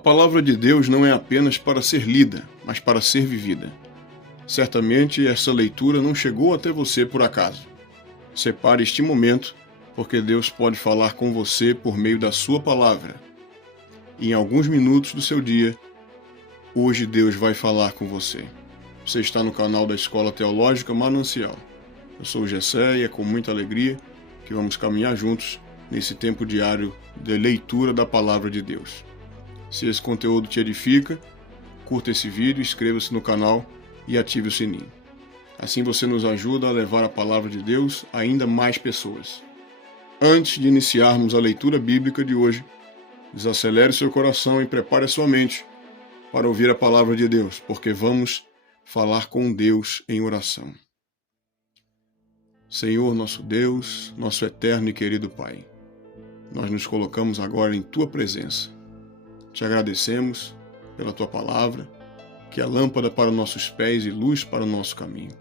palavra de Deus não é apenas para ser lida, mas para ser vivida. Certamente essa leitura não chegou até você por acaso. Separe este momento, porque Deus pode falar com você por meio da sua palavra. E em alguns minutos do seu dia, hoje Deus vai falar com você. Você está no canal da Escola Teológica Manancial. Eu sou o Gessé e é com muita alegria que vamos caminhar juntos nesse tempo diário de leitura da Palavra de Deus. Se esse conteúdo te edifica, curta esse vídeo, inscreva-se no canal e ative o sininho. Assim você nos ajuda a levar a Palavra de Deus a ainda mais pessoas. Antes de iniciarmos a leitura bíblica de hoje, desacelere seu coração e prepare a sua mente para ouvir a Palavra de Deus, porque vamos falar com Deus em oração. Senhor, nosso Deus, nosso eterno e querido Pai, nós nos colocamos agora em Tua presença. Te agradecemos pela Tua palavra, que é lâmpada para nossos pés e luz para o nosso caminho.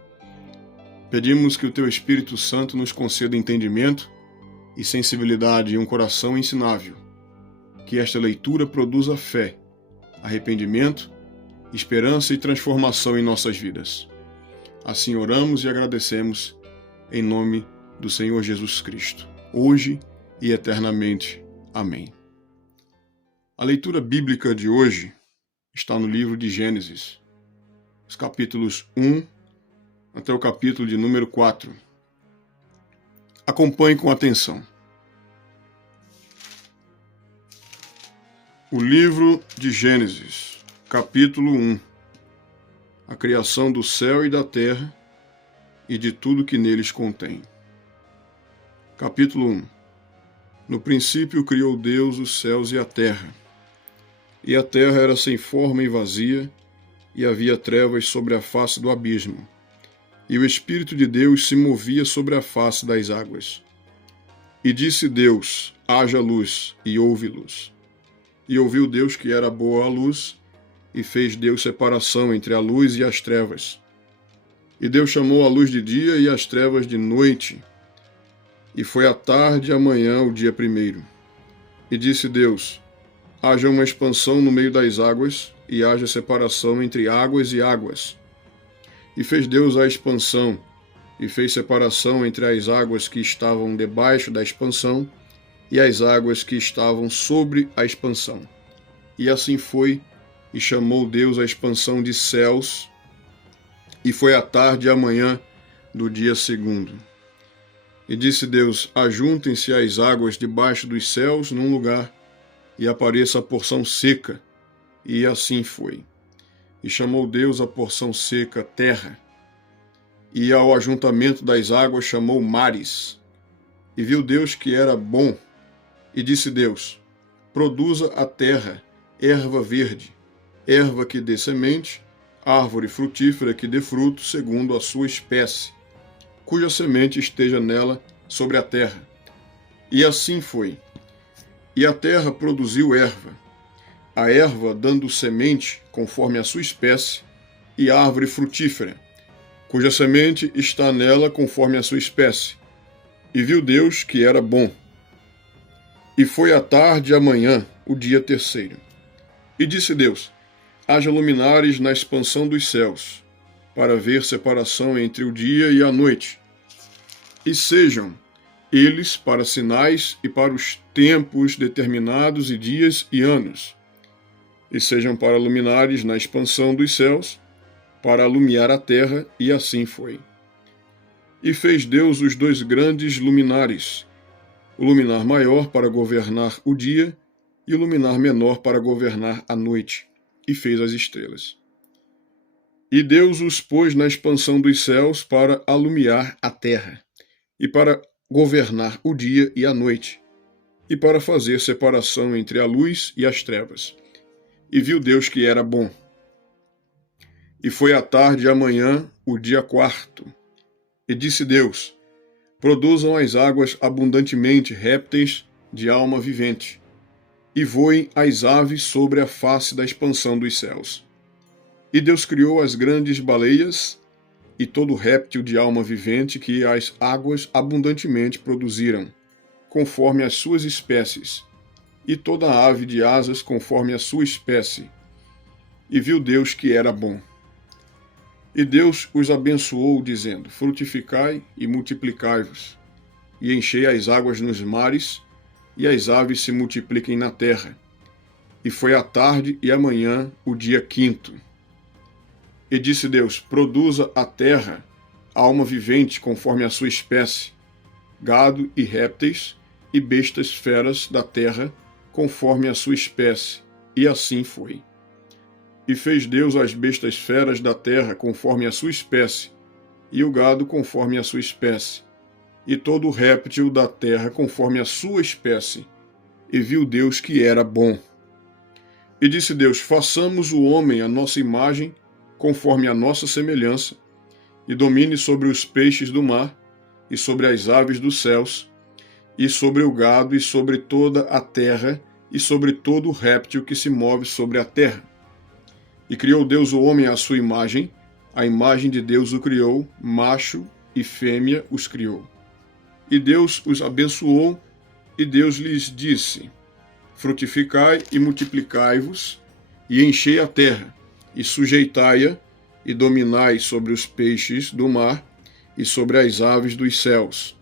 Pedimos que o Teu Espírito Santo nos conceda entendimento e sensibilidade e um coração ensinável, que esta leitura produza fé, arrependimento, esperança e transformação em nossas vidas. Assim oramos e agradecemos em nome do Senhor Jesus Cristo, hoje e eternamente. Amém. A leitura bíblica de hoje está no livro de Gênesis, os capítulos 1 até o capítulo de número 4. Acompanhe com atenção. O livro de Gênesis, capítulo 1. A criação do céu e da terra e de tudo que neles contém. Capítulo 1. No princípio criou Deus os céus e a terra. E a terra era sem forma e vazia, e havia trevas sobre a face do abismo. E o Espírito de Deus se movia sobre a face das águas. E disse Deus: haja luz, e houve luz. E ouviu Deus que era boa a luz, e fez Deus separação entre a luz e as trevas. E Deus chamou a luz de dia e as trevas de noite. E foi a tarde e a manhã o dia primeiro. E disse Deus: haja uma expansão no meio das águas, e haja separação entre águas e águas. E fez Deus a expansão, e fez separação entre as águas que estavam debaixo da expansão e as águas que estavam sobre a expansão. E assim foi, e chamou Deus a expansão de céus, e foi a tarde e a manhã do dia segundo. E disse Deus: ajuntem-se as águas debaixo dos céus num lugar, e apareça a porção seca. E assim foi. E chamou Deus a porção seca terra, e ao ajuntamento das águas chamou mares. E viu Deus que era bom. E disse Deus: produza a terra erva verde, erva que dê semente, árvore frutífera que dê fruto segundo a sua espécie, cuja semente esteja nela sobre a terra. E assim foi. E a terra produziu erva, a erva dando semente conforme a sua espécie, e árvore frutífera, cuja semente está nela conforme a sua espécie. E viu Deus que era bom. E foi a tarde e a manhã o dia terceiro. E disse Deus: haja luminares na expansão dos céus, para ver separação entre o dia e a noite. E sejam eles para sinais e para os tempos determinados e dias e anos. E sejam para luminares na expansão dos céus, para alumiar a terra, e assim foi. E fez Deus os dois grandes luminares, o luminar maior para governar o dia, e o luminar menor para governar a noite, e fez as estrelas. E Deus os pôs na expansão dos céus para alumiar a terra, e para governar o dia e a noite, e para fazer separação entre a luz e as trevas. E viu Deus que era bom. E foi a tarde e a manhã o dia quarto. E disse Deus: produzam as águas abundantemente répteis de alma vivente, e voem as aves sobre a face da expansão dos céus. E Deus criou as grandes baleias e todo réptil de alma vivente que as águas abundantemente produziram, conforme as suas espécies, e toda ave de asas conforme a sua espécie. E viu Deus que era bom. E Deus os abençoou, dizendo: frutificai e multiplicai-vos, e enchei as águas nos mares, e as aves se multipliquem na terra. E foi a tarde e a manhã o dia quinto. E disse Deus: produza a terra alma vivente conforme a sua espécie, gado e répteis, e bestas feras da terra conforme a sua espécie. E assim foi. E fez Deus as bestas feras da terra conforme a sua espécie, e o gado conforme a sua espécie, e todo o réptil da terra conforme a sua espécie. E viu Deus que era bom. E disse Deus: façamos o homem à nossa imagem, conforme a nossa semelhança, e domine sobre os peixes do mar, e sobre as aves dos céus, e sobre o gado, e sobre toda a terra, e sobre todo o réptil que se move sobre a terra. E criou Deus o homem à sua imagem, a imagem de Deus o criou, macho e fêmea os criou. E Deus os abençoou, e Deus lhes disse: frutificai e multiplicai-vos, e enchei a terra, e sujeitai-a, e dominai sobre os peixes do mar, e sobre as aves dos céus,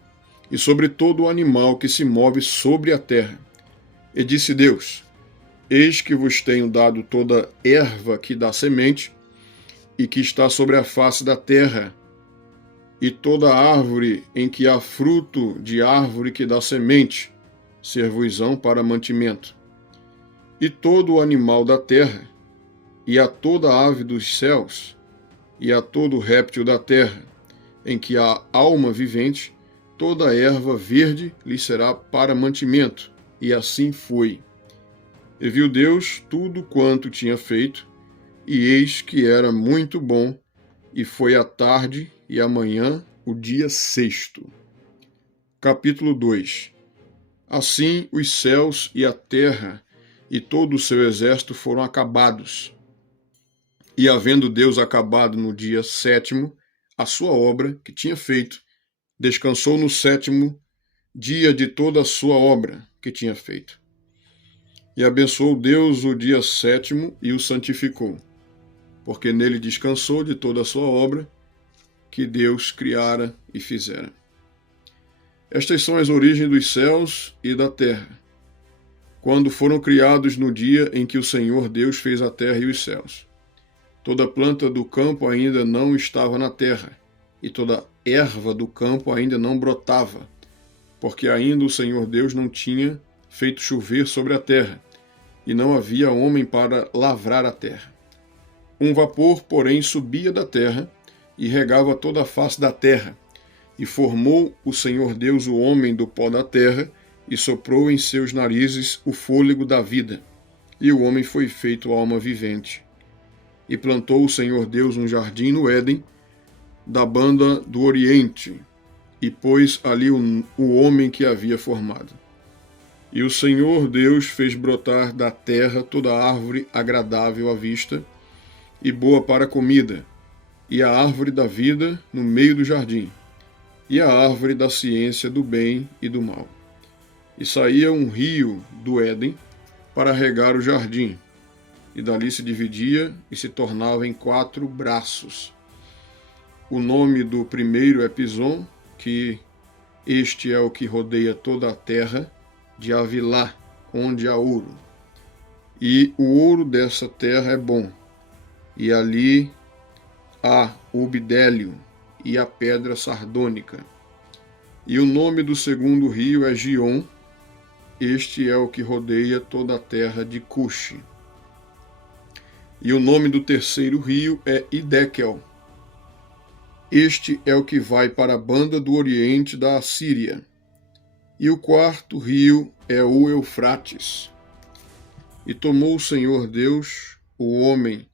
e sobre todo o animal que se move sobre a terra. E disse Deus: eis que vos tenho dado toda erva que dá semente, e que está sobre a face da terra, e toda árvore em que há fruto de árvore que dá semente, ser-vos-ão para mantimento. E todo o animal da terra, e a toda ave dos céus, e a todo réptil da terra, em que há alma vivente, toda erva verde lhe será para mantimento. E assim foi. E viu Deus tudo quanto tinha feito, e eis que era muito bom, e foi a tarde e a manhã o dia sexto. Capítulo 2. Assim os céus e a terra e todo o seu exército foram acabados. E havendo Deus acabado no dia sétimo a sua obra que tinha feito, descansou no sétimo dia de toda a sua obra que tinha feito. E abençoou Deus o dia sétimo e o santificou, porque nele descansou de toda a sua obra que Deus criara e fizera. Estas são as origens dos céus e da terra, quando foram criados no dia em que o Senhor Deus fez a terra e os céus. Toda planta do campo ainda não estava na terra, e toda erva do campo ainda não brotava, porque ainda o Senhor Deus não tinha feito chover sobre a terra, e não havia homem para lavrar a terra. Um vapor, porém, subia da terra e regava toda a face da terra. E formou o Senhor Deus o homem do pó da terra, e soprou em seus narizes o fôlego da vida. E o homem foi feito alma vivente. E plantou o Senhor Deus um jardim no Éden, da banda do Oriente, e pôs ali o homem que havia formado. E o Senhor Deus fez brotar da terra toda árvore agradável à vista, e boa para a comida, e a árvore da vida no meio do jardim, e a árvore da ciência do bem e do mal. E saía um rio do Éden para regar o jardim, e dali se dividia e se tornava em 4 braços. O nome do primeiro é Pison, que este é o que rodeia toda a terra, de Avilá, onde há ouro. E o ouro dessa terra é bom, e ali há o bidélio e a pedra sardônica. E o nome do segundo rio é Gion, este é o que rodeia toda a terra de Cuxi. E o nome do terceiro rio é Idekel. Este é o que vai para a banda do oriente da Assíria. E o quarto rio é o Eufrates. E tomou o Senhor Deus o homem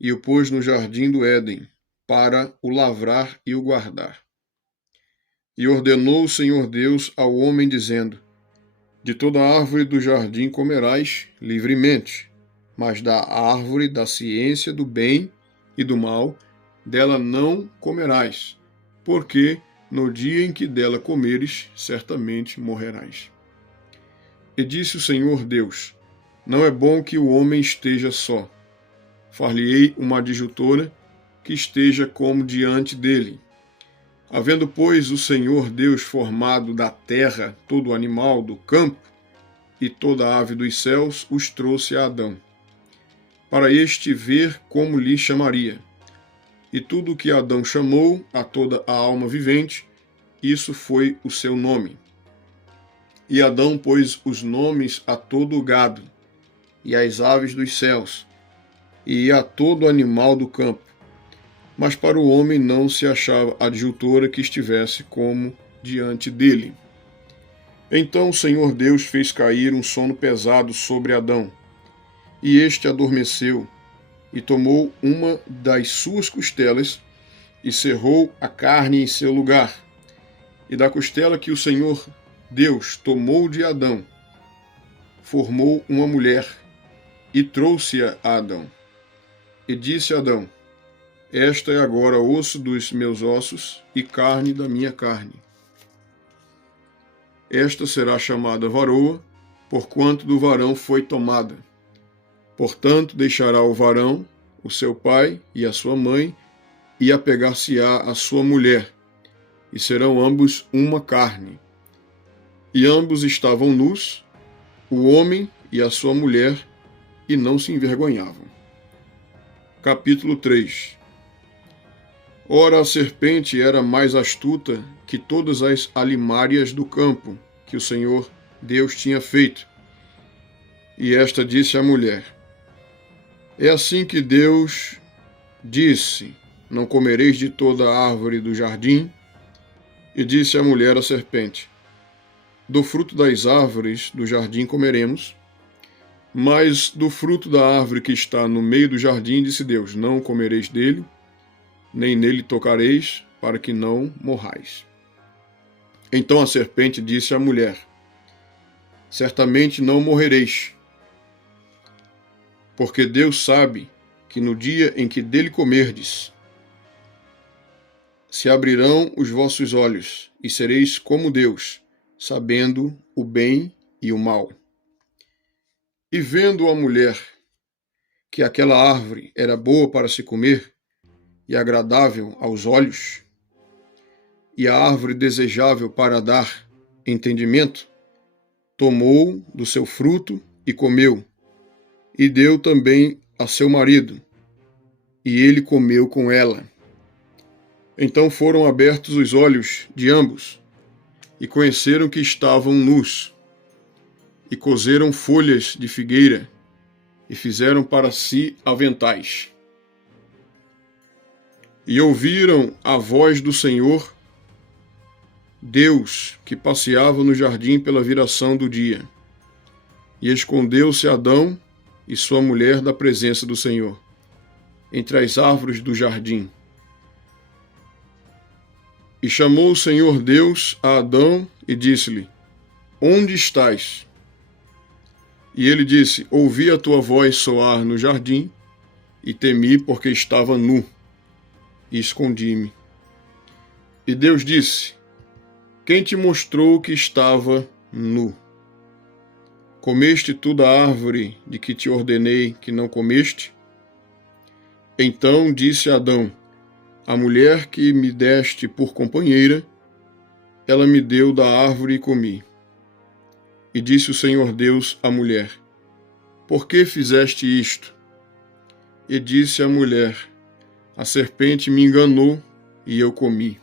e o pôs no jardim do Éden, para o lavrar e o guardar. E ordenou o Senhor Deus ao homem, dizendo: de toda árvore do jardim comerás livremente, mas da árvore da ciência do bem e do mal, dela não comerás, porque no dia em que dela comeres, certamente morrerás. E disse o Senhor Deus: Não é bom que o homem esteja só. Far-lhe-ei uma adjutora que esteja como diante dele. Havendo, pois, o Senhor Deus formado da terra todo animal do campo e toda ave dos céus, os trouxe a Adão, para este ver como lhe chamaria. E tudo o que Adão chamou a toda a alma vivente, isso foi o seu nome. E Adão pôs os nomes a todo o gado, e às aves dos céus, e a todo animal do campo. Mas para o homem não se achava adjutora que estivesse como diante dele. Então o Senhor Deus fez cair um sono pesado sobre Adão, e este adormeceu, e tomou uma das suas costelas, e cerrou a carne em seu lugar. E da costela que o Senhor Deus tomou de Adão, formou uma mulher, e trouxe-a a Adão. E disse a Adão: Esta é agora osso dos meus ossos e carne da minha carne. Esta será chamada varoa, porquanto do varão foi tomada. Portanto, deixará o varão, o seu pai e a sua mãe, e apegar-se-á à sua mulher, e serão ambos uma carne. E ambos estavam nus, o homem e a sua mulher, e não se envergonhavam. Capítulo 3. Ora, a serpente era mais astuta que todas as alimárias do campo que o Senhor Deus tinha feito. E esta disse à mulher: É assim que Deus disse: Não comereis de toda a árvore do jardim? E disse a mulher à serpente: Do fruto das árvores do jardim comeremos, mas do fruto da árvore que está no meio do jardim, disse Deus: Não comereis dele, nem nele tocareis, para que não morrais. Então a serpente disse à mulher: Certamente não morrereis, porque Deus sabe que no dia em que dele comerdes, se abrirão os vossos olhos, e sereis como Deus, sabendo o bem e o mal. E vendo a mulher que aquela árvore era boa para se comer, e agradável aos olhos, e a árvore desejável para dar entendimento, tomou do seu fruto e comeu, e deu também a seu marido, e ele comeu com ela. Então foram abertos os olhos de ambos, e conheceram que estavam nus, e coseram folhas de figueira, e fizeram para si aventais. E ouviram a voz do Senhor Deus, que passeava no jardim pela viração do dia. E escondeu-se Adão e sua mulher da presença do Senhor, entre as árvores do jardim. E chamou o Senhor Deus a Adão e disse-lhe: Onde estás? E ele disse: Ouvi a tua voz soar no jardim, e temi porque estava nu, e escondi-me. E Deus disse: Quem te mostrou que estava nu? Comeste tu da árvore de que te ordenei que não comeste? Então disse Adão: A mulher que me deste por companheira, ela me deu da árvore e comi. E disse o Senhor Deus à mulher: Por que fizeste isto? E disse a mulher: A serpente me enganou e eu comi.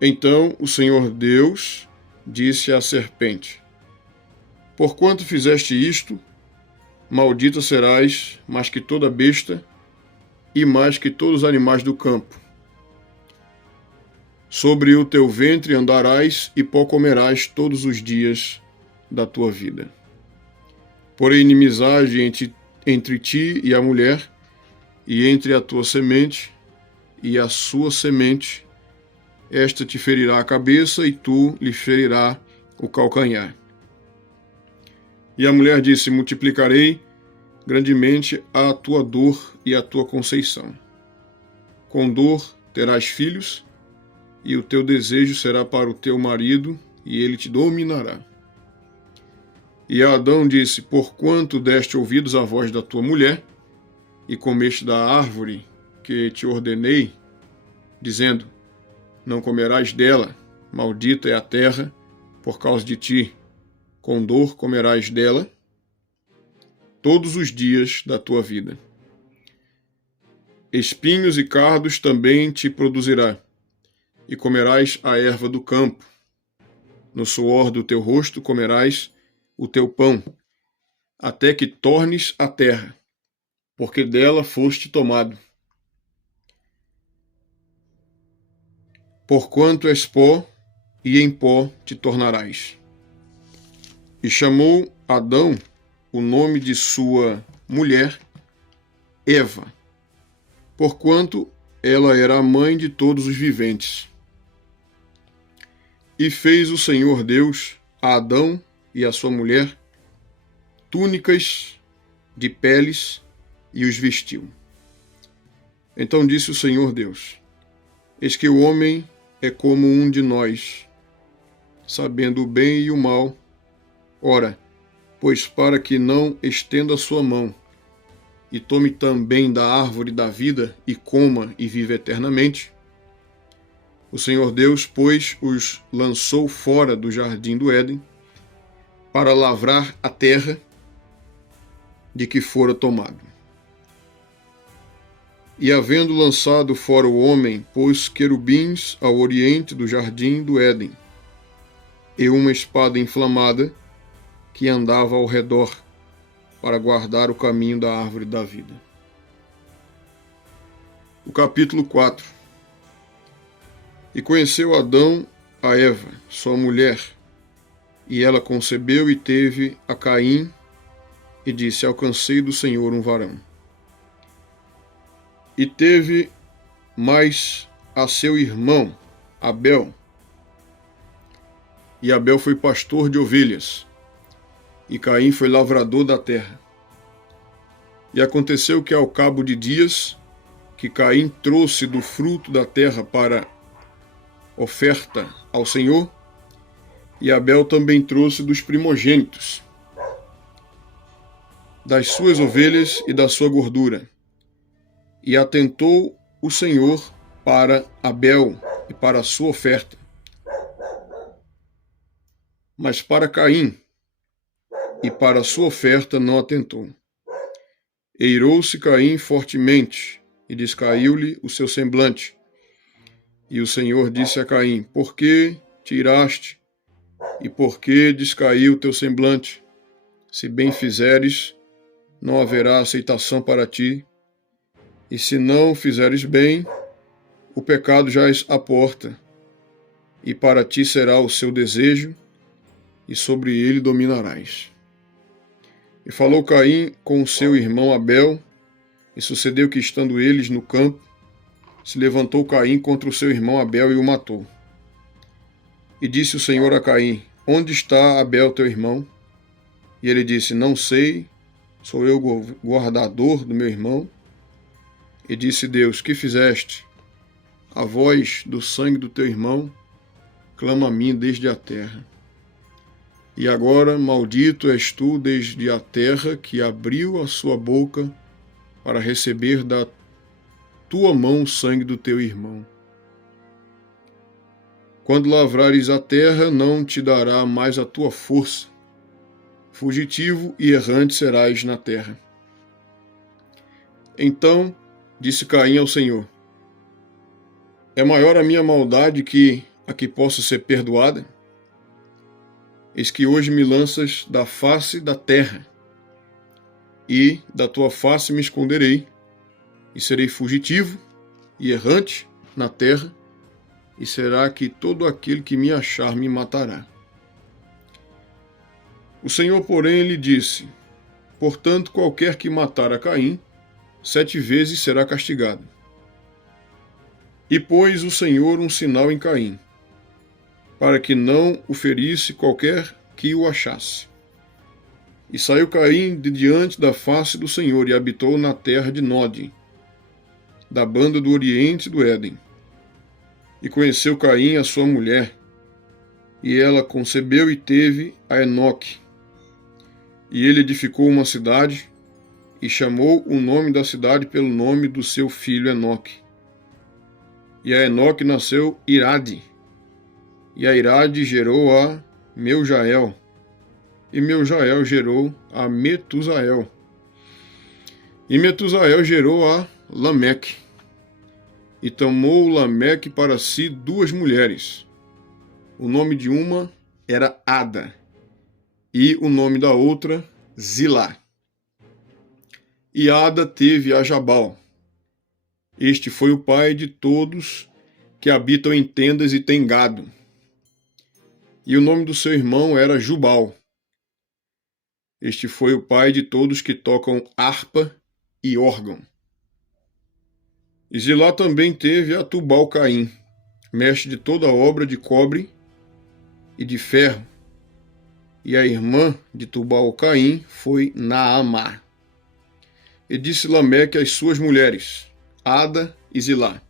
Então o Senhor Deus disse à serpente: Porquanto fizeste isto, maldita serás mais que toda besta e mais que todos os animais do campo. Sobre o teu ventre andarás e pó comerás todos os dias da tua vida. Porém, inimizade entre ti e a mulher, e entre a tua semente e a sua semente, esta te ferirá a cabeça e tu lhe ferirá o calcanhar. E a mulher disse: Multiplicarei grandemente a tua dor e a tua conceição. Com dor terás filhos, e o teu desejo será para o teu marido, e ele te dominará. E Adão disse: porquanto deste ouvidos à voz da tua mulher, e comeste da árvore que te ordenei, dizendo: não comerás dela, maldita é a terra por causa de ti, com dor comerás dela todos os dias da tua vida. Espinhos e cardos também te produzirá, e comerás a erva do campo. No suor do teu rosto comerás o teu pão, até que tornes a terra, porque dela foste tomado. Porquanto és pó, e em pó te tornarás. E chamou Adão o nome de sua mulher Eva, porquanto ela era a mãe de todos os viventes. E fez o Senhor Deus a Adão e a sua mulher túnicas de peles e os vestiu. Então disse o Senhor Deus: eis que o homem é como um de nós, sabendo o bem e o mal. Ora, pois para que não estenda a sua mão, e tome também da árvore da vida, e coma e viva eternamente, o Senhor Deus, pois, os lançou fora do jardim do Éden, para lavrar a terra de que fora tomado. E havendo lançado fora o homem, pôs querubins ao oriente do jardim do Éden, e uma espada inflamada que andava ao redor, para guardar o caminho da árvore da vida. O capítulo 4. E conheceu Adão a Eva, sua mulher, e ela concebeu e teve a Caim, e disse: alcancei do Senhor um varão. E teve mais a seu irmão, Abel. E Abel foi pastor de ovelhas, e Caim foi lavrador da terra. E aconteceu que, ao cabo de dias, que Caim trouxe do fruto da terra para oferta ao Senhor, e Abel também trouxe dos primogênitos, das suas ovelhas e da sua gordura. E atentou o Senhor para Abel e para a sua oferta. Mas para Caim e para a sua oferta não atentou. Eirou-se Caim fortemente, e descaiu-lhe o seu semblante. E o Senhor disse a Caim: por que te iraste, e por que descaiu o teu semblante? Se bem fizeres, não haverá aceitação para ti, e se não fizeres bem, o pecado jaz à porta, e para ti será o seu desejo, e sobre ele dominarás. E falou Caim com o seu irmão Abel, e sucedeu que, estando eles no campo, se levantou Caim contra o seu irmão Abel e o matou. E disse o Senhor a Caim: onde está Abel teu irmão? E ele disse: não sei, sou eu guardador do meu irmão. E disse Deus: que fizeste? A voz do sangue do teu irmão clama a mim desde a terra. E agora maldito és tu desde a terra, que abriu a sua boca para receber da tua mão o sangue do teu irmão. Quando lavrares a terra, não te dará mais a tua força. Fugitivo e errante serás na terra. Então disse Caim ao Senhor: é maior a minha maldade que a que posso ser perdoada? Eis que hoje me lanças da face da terra, e da tua face me esconderei, e serei fugitivo e errante na terra, e será que todo aquele que me achar me matará. O Senhor, porém, lhe disse: portanto, qualquer que matar a Caim, 7 vezes será castigado. E pôs o Senhor um sinal em Caim, para que não o ferisse qualquer que o achasse. E saiu Caim de diante da face do Senhor, e habitou na terra de Nod, da banda do oriente do Éden. E conheceu Caim a sua mulher, e ela concebeu e teve a Enoque. E ele edificou uma cidade e chamou o nome da cidade pelo nome do seu filho Enoque. E a Enoque nasceu Irade, e a Irade gerou a Meujael, e Meujael gerou a Metusael, e Metusael gerou a Lameque. E tomou Lameque para si 2 mulheres. O nome de uma era Ada, e o nome da outra Zilá. E Ada teve a Jabal. Este foi o pai de todos que habitam em tendas e têm gado. E o nome do seu irmão era Jubal. Este foi o pai de todos que tocam harpa e órgão. E Zilá também teve a Tubal-Caim, mestre de toda obra de cobre e de ferro. E a irmã de Tubal-Caim foi Naamá. E disse Lameque às suas mulheres, Ada e Zilá: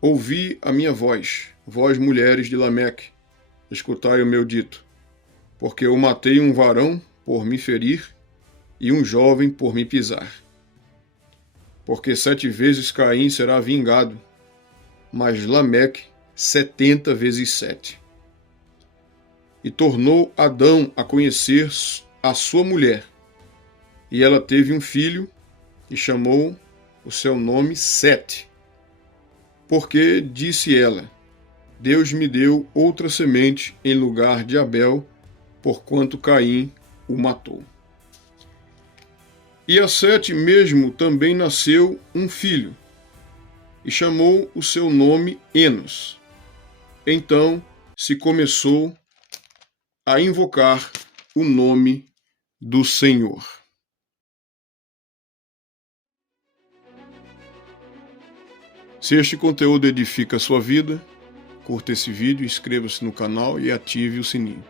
ouvi a minha voz, vós mulheres de Lameque, escutai o meu dito, porque eu matei um varão por me ferir e um jovem por me pisar. Porque 7 vezes Caim será vingado, mas Lameque 70 vezes 7. E tornou Adão a conhecer a sua mulher, e ela teve um filho, e chamou o seu nome Sete. Porque, disse ela, Deus me deu outra semente em lugar de Abel, porquanto Caim o matou. E a Sete mesmo também nasceu um filho, e chamou o seu nome Enos. Então se começou a invocar o nome do Senhor. Se este conteúdo edifica a sua vida, curta esse vídeo, inscreva-se no canal e ative o sininho.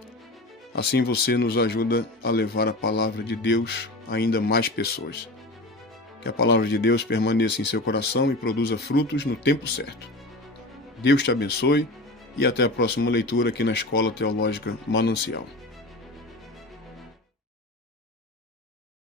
Assim você nos ajuda a levar a palavra de Deus a ainda mais pessoas. Que a palavra de Deus permaneça em seu coração e produza frutos no tempo certo. Deus te abençoe e até a próxima leitura aqui na Escola Teológica Manancial.